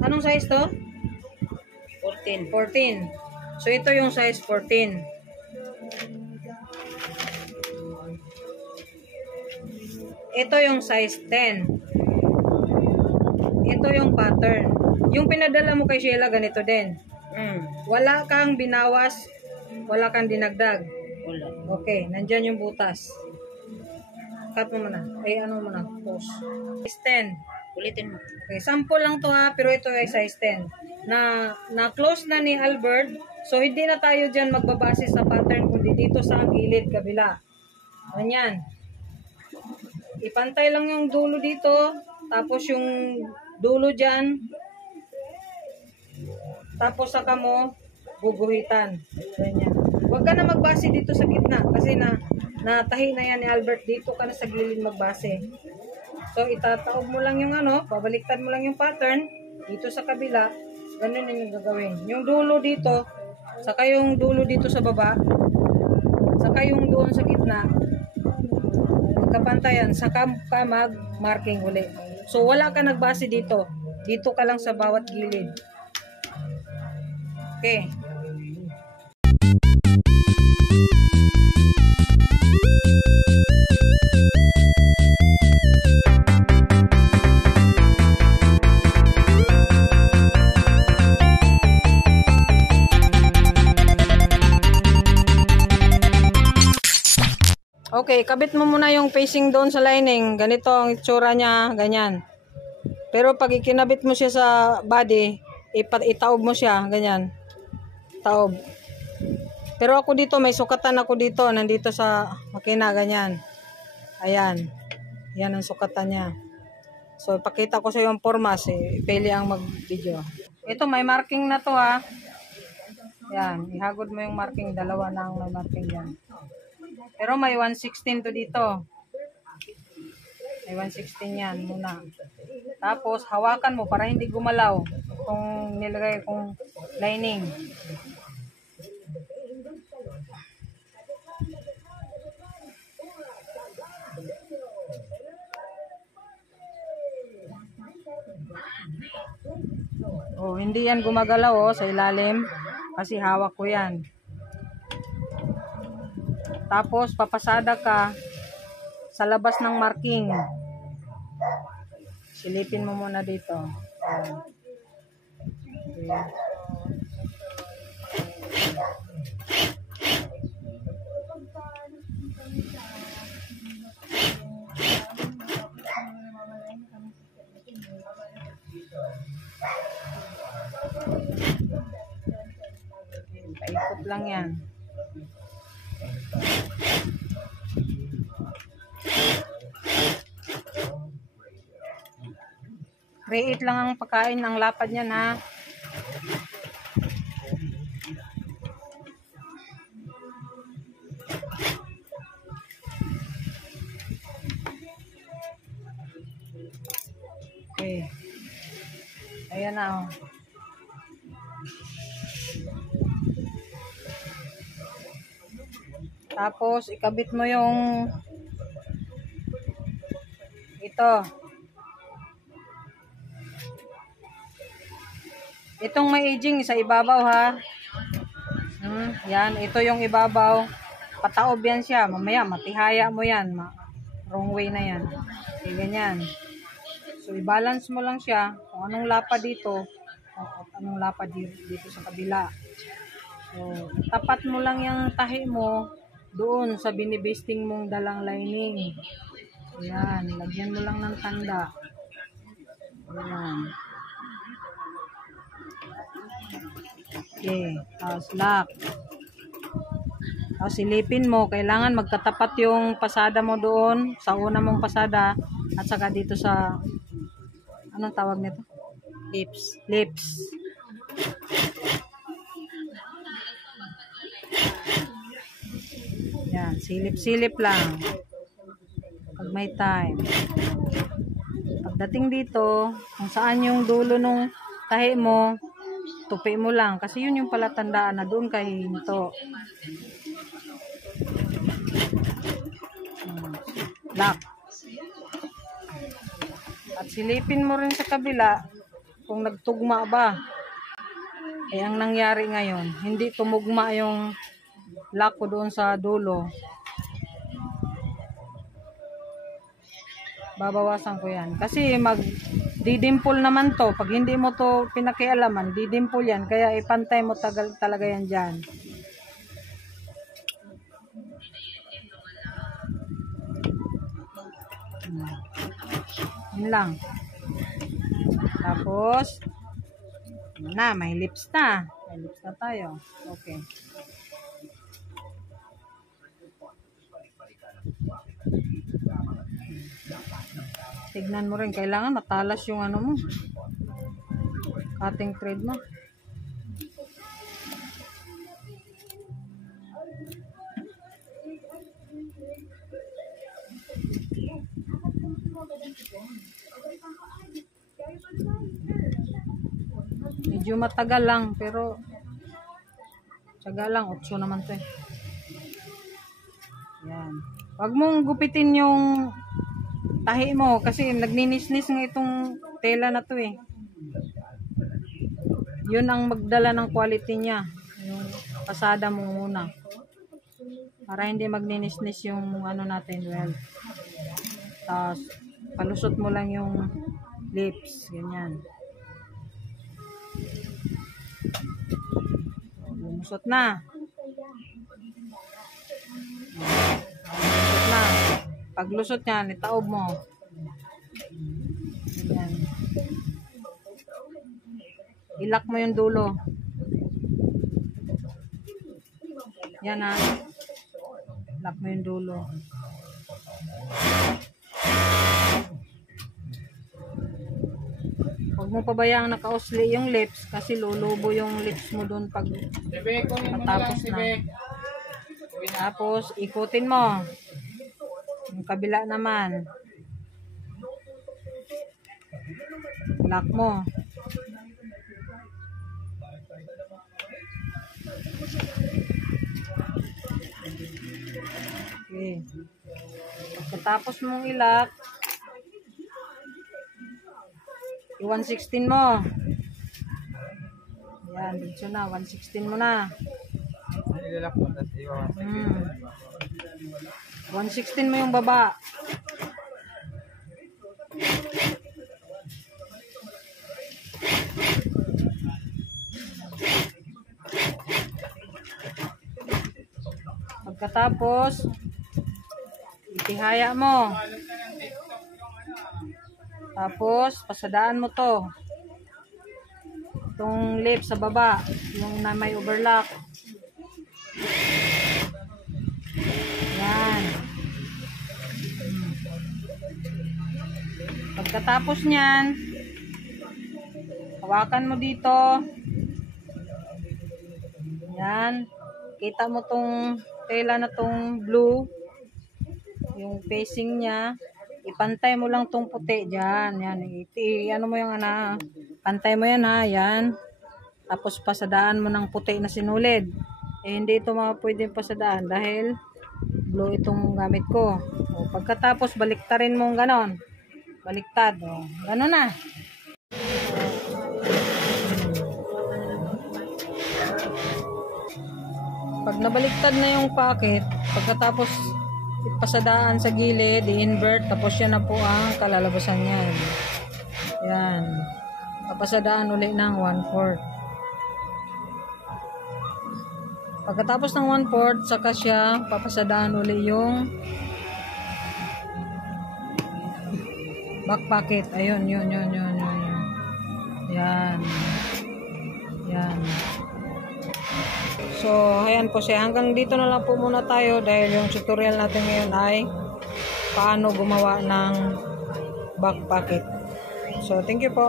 Anong size to? 14. 14. So, ito yung size 14. Ito yung size 10. Ito yung pattern. Yung pinadala mo kay Sheila, ganito din. Wala kang binawas, wala kang dinagdag. Wala. Okay, nandyan yung butas. Cut mo muna. Ano mo na? Post. Size 10. Ulitin mo. Okay, sample lang to ha, pero ito ay size 10. Na-close na ni Albert, so hindi na tayo dyan magbabase sa pattern, kundi dito sa gilid, kabila. Ganyan. Ipantay lang yung dulo dito, tapos yung dulo dyan, tapos saka mo guguhitan. Ganyan. Huwag ka na magbase dito sa gitna kasi natahi na yan ni Albert. Dito ka na sa gilid magbase. So itataob mo lang yung babaliktad mo lang yung pattern dito sa kabila. Ganun yung gagawin. Yung dulo dito, saka yung dulo dito sa baba, saka yung doon sa gitna, magkapantayan, saka ka mag-marking uli. So wala ka nagbase dito. Dito ka lang sa bawat gilid. Okay. Okay, kabit mo muna yung facing doon sa lining. Ganito ang itsura niya, ganyan. Pero pag ikinabit mo siya sa body, itaob mo siya, ganyan. Taob. Pero ako dito, may sukatan ako dito, nandito sa makina, ganyan. Ayan. Yan ang sukatan niya. So, ipakita ko sa iyo ang formas, pili ang mag-video. Ito, may marking na to ha. Yan, ihagod mo yung marking, dalawa na ang may marking yan. Pero may 116 to dito. May 116 yan muna. Tapos, hawakan mo para hindi gumalaw kung nilagay kong lining. Oh, hindi yan gumagalaw sa ilalim kasi hawak ko yan. Tapos, papasada ka sa labas ng marking. Silipin mo muna dito. Okay. Paikot lang yan. Create lang ang pagkain ng lapad niyan ha. Okay. Ayan na oh. Tapos ikabit mo yung ito. Itong may aging sa ibabaw ha. Yan, ito yung ibabaw. Pataob yan siya. Mamaya matihaya mo yan. Wrong way na yan. Okay, ganyan. So i-balance mo lang siya kung anong lapad dito at anong lapad dito sa kabila. So tapat mo lang yung tahi mo doon sa binibesting mong dalang lining. Ayan, lagyan mo lang ng tanda. Ayan. Okay, tapos lock. Tapos silipin mo, kailangan magtatapat yung pasada mo doon sa una mong pasada at saka dito sa anong tawag nito? Lips. Yan, silip-silip lang. Pag may time. Pagdating dito, kung saan yung dulo nung tahi mo, tupi mo lang. Kasi yun yung palatandaan na doon kay hinto. Lock. At silipin mo rin sa kabila kung nagtugma ba. Eh, ang nangyari ngayon, hindi tumugma yung lock ko doon sa dulo. Babawasan ko yan. Kasi didimple naman to. Pag hindi mo to pinakialaman, didimple yan. Kaya ipantay mo talaga yan dyan. Yun lang. Tapos, may lips na. May lips na tayo. Okay. Tignan mo rin. Kailangan matalas yung ano mo. Cutting thread mo. Medyo matagal lang, pero tsaga lang, 8 naman to eh. Yan. Huwag mong gupitin yung tahi mo kasi nagninisnis nga itong tela na to eh. Yun ang magdala ng quality niya. Yung pasada mo muna. Para hindi magninisnis yung ano natin, well. Tapos palusot mo lang yung lips, ganyan. Lumusot na. Lumusot na. Paglusot niyan, itaob mo. Ganyan. Ilak mo yung dulo. Yan ha. Ilak mo yung dulo. Huwag mo pabayang nakausli yung lips kasi lulubo yung lips mo doon pag matapos na. Tapos, ikutin mo. Yung kabila naman. Lock mo. Okay. Pagkatapos mong ilock, i-116 mo. Yan, dito na. 116 mo na. 116 mo yung baba. Pagkatapos, itihaya mo. Tapos, pasadaan mo to. Itong lips sa baba. Yung na may overlock. Yan. Pagkatapos nyan, hawakan mo dito. Yan. Kita mo tong tela na tong blue. Yung facing niya. Ipantay mo lang tong puti dyan. Yan. Ano mo yung ana. Pantay mo yan ha. Yan. Tapos pasadaan mo ng puti na sinulid. Eh, hindi ito pwedeng pasadaan dahil blue itong gamit ko. O, pagkatapos baliktarin mo ganon. Baliktad. O, ganon na. Pag nabaliktad na yung packet, pagkatapos ipasadaan sa gilid, i-invert, tapos yan na po ang kalalabasan niyan. Yan. Papasadaan ulit ng 1/4. Pagkatapos ng 1/4, saka siya papasadaan ulit yung back pocket. Ayun, yun. Yan. Yan. So, ayan po siya. Hanggang dito na lang po muna tayo dahil yung tutorial natin ngayon ay paano gumawa ng back pocket. So, thank you po.